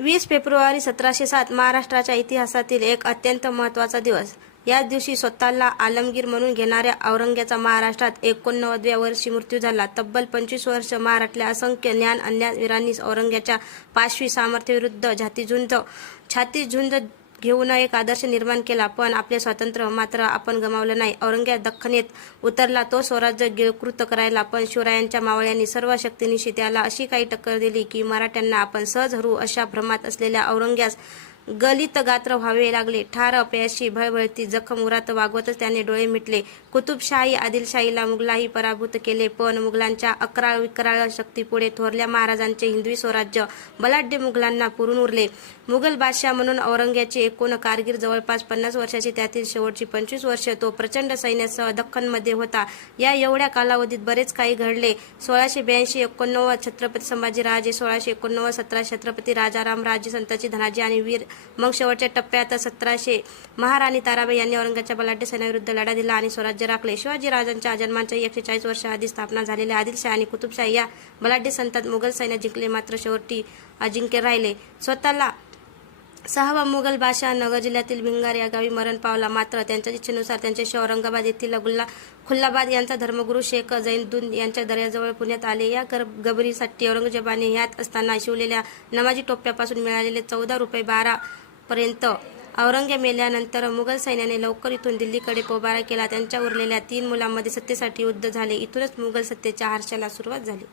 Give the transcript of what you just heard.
वीस फेब्रुवारी सतराशे सात महाराष्ट्राच्या इतिहासातील एक अत्यंत महत्त्वाचा दिवस. याच दिवशी स्वतःला आलमगीर म्हणून घेणाऱ्या औरंग्याचा महाराष्ट्रात एकोणनव्वदव्या वर्षी मृत्यू झाला. तब्बल पंचवीस वर्ष महाराष्ट्रातल्या असंख्य ज्ञान अन्यान वीरांनी औरंग्याच्या पाशवी सामर्थ्याविरुद्ध छातीझुंज छातीझुंज घेऊन एक आदर्श निर्माण केला पण आपले स्वातंत्र्य मात्र आपण गमावलं नाही. औरंग्या दख्खनेत उतरला तो स्वराज्य गिळकृत करायला पण शिवरायांच्या मावळ्यांनी सर्व शक्तीनिशी त्याला अशी काही टक्कर दिली की मराठ्यांना आपण सहज हरू अशा भ्रमात असलेल्या औरंग्यास गलित गात्र व्हावे लागले. ठार अपयाशी भळभळती जखम उरात वागवतच त्याने डोळे मिटले. कुतुबशाही आदिलशाहीला मुघलाही पराभूत केले पण मुघलांच्या अकराळ विकराळ शक्तीपुढे थोरल्या महाराजांचे हिंदवी स्वराज्य बलाढ्य मुघलांना पुरून उरले. मुघल बादशाह म्हणून औरंग्याची एकूण कारगिर जवळपास पन्नास वर्षाची त्यातील शेवटची पंचवीस वर्ष तो प्रचंड सैन्यासह दख्खनमध्ये होता. या एवढ्या कालावधीत बरेच काही घडले. सोळाशे ब्याऐंशी एकोणनव्वद छत्रपती संभाजीराजे सोळाशे एकोणनव्वद सतरा छत्रपती राजाराम राजे संताजी धनाजी आणि वीर मग शेवटच्या टप्प्यात सतराशे महाराणी ताराबाई यांनी औरंगाच्या बलाढ्य सैन्याविरुद्ध लढा दिला आणि स्वराज्य राखले. शिवाजीराजांच्या जन्मांच्या एकशे चाळीस वर्षाआधी स्थापना झालेल्या आदिलशाह आणि कुतुबशाही या बलाढ्य संतात मुघल सैन्य जिंकले. मात्र शेवटी अजिंक्य राहिले. स्वतःला सहावा मुघल बादशाह नगर जिल्ह्यातील भिंगार या गावी मरण पावला. मात्र त्यांच्या इच्छेनुसार त्यांच्याशी औरंगाबाद येथील गुल्ला खुल्लाबाद यांचा धर्मगुरू शेख जैनुद्दीन यांच्या दर्याजवळ पुण्यात आले. या गर गबरीसाठी औरंगजेबाने ह्यात असताना शिवलेल्या नमाजी टोप्यापासून मिळालेले चौदा रुपये बारा पर्यंत मेल्यानंतर मुघल सैन्याने लवकर इथून दिल्लीकडे पोबारा केला. त्यांच्या उरलेल्या तीन मुलांमध्ये सत्तेसाठी युद्ध झाले. इथूनच मुघल सत्तेच्या हारशाला सुरुवात झाली.